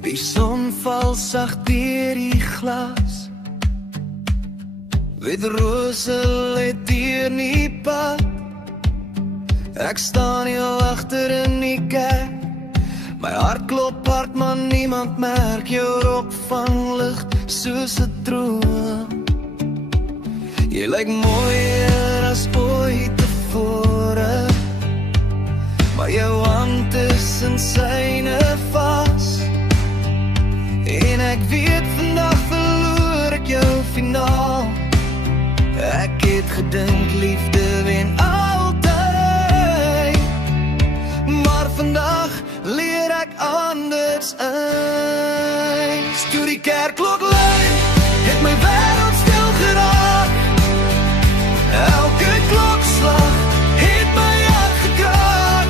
Die son val sag deur die glas. Wit rose lê deur die pad. Ek staan heel agter in die kerk. My hart klop hard, maar niemand merk. Jou rok vang lig soos 'n droom. Jy lyk mooier as ooit tevore, maar jou hand is in syne vas. En ek weet vandag verloor ek jou finaal. Ek het gedink liefde wen altyd, maar vandag leer ek anders eens. Toe die kerkklok lui, het my wêreld stil geraak. Elke klokslag het my hart gekraak.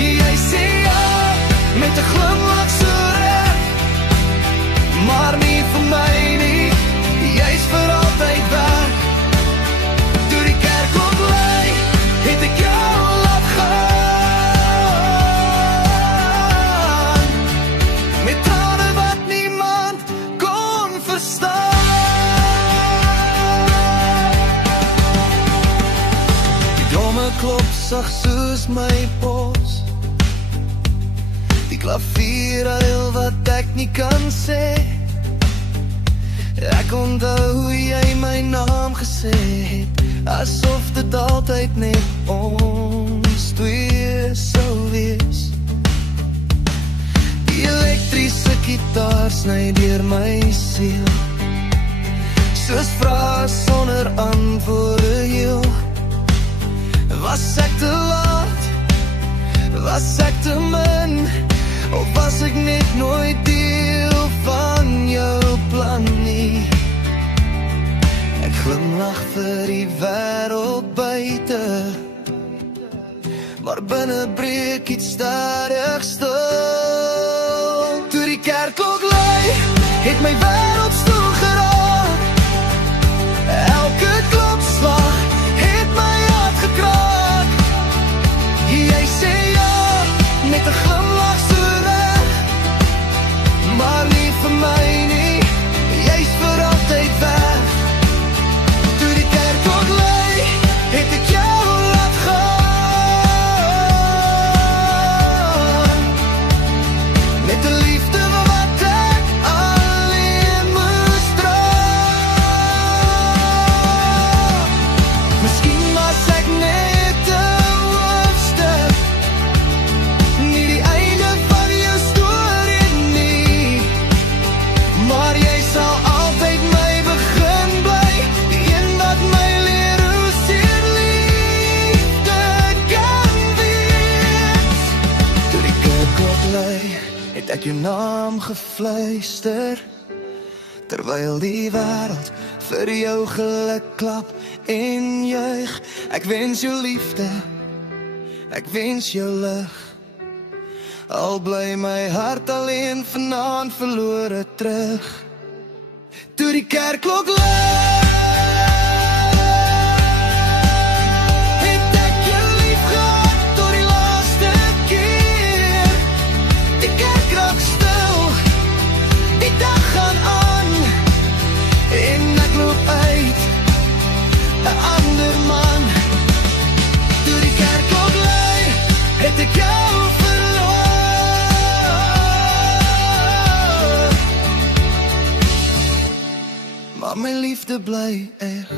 Jy sê ja, met 'n glimlach so reg, maar nie vir my nie, jy's vir altyd weg. Toe die kerkklok lui, het ek jou laat gaan, met trane wat niemand kon verstaan. Die domme klop sag soos my pols. Die klavier huil wat ek nie kan sê. Ek onthou hoe jy my naam gesê het, asof dit altyd net ons twee sou wees. Die elektriese gitaar sny deur my siel, soos vrae sonder antwoorde heel. Was ek te laat? Was ek te min? Of was ek net nooit deel van jou plan nie? Ek glimlach vir die wêreld buite, maar binne breek iets stadig stil. Toe die kerkklok lui, het my wêreld stil geraak. Elke klokslag het my hart gekraak. Jy sê ja, met 'n glimlach so reg, maar nie vir my nie, jy's vir altyd weg. Toe die kerkklok lui, het ek jou laat gaan, met 'n liefde wat ek alleen moes dra. Miskien was ek net 'n hoofstuk, nie die einde van jou storie nie, maar jy sal altyd my begin bly, die een wat my leer hoe seer liefde kan wees. Toe die kerkklok lui, het ek jou naam gefluister, terwyl die wêreld vir jou geluk klap en juig. Ek wens jou liefde, ek wens jou lig, al bly my hart alleen vanaand verlore terug. Toe die kerkklok lui, het ek jou lief gehad tot die laaste keer. Die kerk raak stil, die dag gaan aan, en ek loop uit 'n ander man. Toe die kerkklok lui, het ek jou verloor, maar my liefde bly eg.